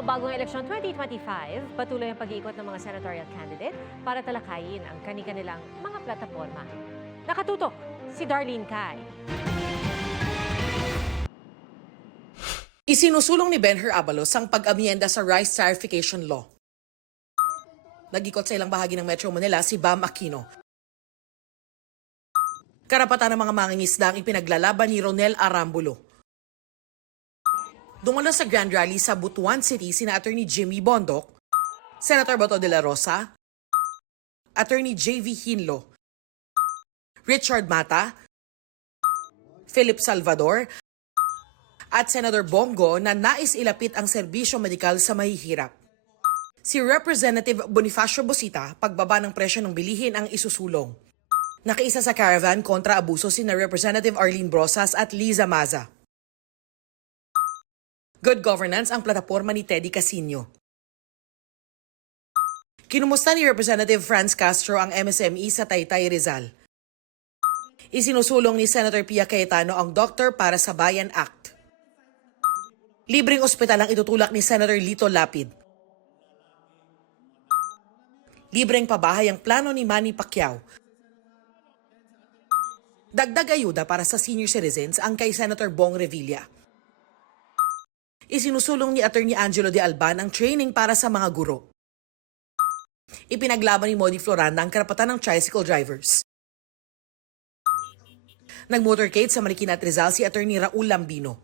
araw, bagong eleksyon 2025, patuloy ang pag-iikot ng mga senatorial candidate para talakayin ang kani-kanilang mga plataforma. Nakatutok si Darlene Cai. Isinusulong ni Benher Abalos ang pag-amyenda sa Rice Tarification Law. Nag-ikot sa ilang bahagi ng Metro Manila si Bam Aquino. Karapatan ng mga mangingisda ang ipinaglalaban ni Ronel Arambulo. Dumalo sa Grand Rally sa Butuan City sina Attorney Jimmy Bondoc, Senator Bato de la Rosa, Attorney J.V. Hinlo, Richard Mata, Philip Salvador, at Senator Bongo na nais ilapit ang serbisyo medikal sa mahihirap. Si Representative Bonifacio Bosita, pagbaba ng presyo ng bilihin ang isusulong. Nakiisa sa caravan kontra abuso sina Representative Arlene Brosas at Liza Maza. Good governance ang plataporma ni Teddy Casino. Kinumusta ni Representative Franz Castro ang MSME sa Taytay, Rizal. Isinusulong ni Senator Pia Cayetano ang Doctor para sa Bayan Act. Libreng ospital ang itutulak ni Senator Lito Lapid. Libreng pabahay ang plano ni Manny Pacquiao. Dagdag ayuda para sa senior citizens ang kay Senator Bong Revilla. Isinusulong ni Attorney Angelo de Alban ang training para sa mga guro. Ipinaglaban ni Modi Floranda ang karapatan ng tricycle drivers. Nag-motorcade sa Marikina at Rizal si Attorney Raul Lambino.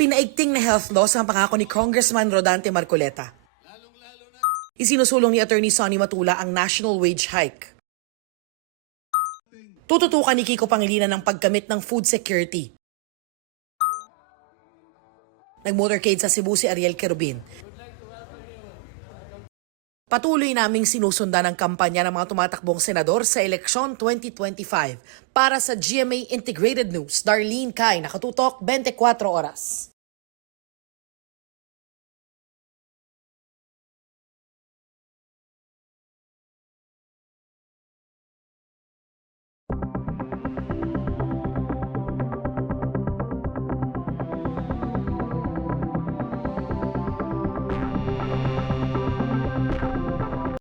Pinaigting na health loss ang pangako ni Congressman Rodante Marcoleta. Isinusulong ni Attorney Sonny Matula ang national wage hike. Tututukan ni Kiko Pangilinan ng paggamit ng food security. Nag-motorcade sa Cebu si Ariel Querubin. Patuloy naming sinusundan ang kampanya ng mga tumatakbong senador sa eleksyon 2025. Para sa GMA Integrated News, Darlene Cai, nakatutok 24 oras.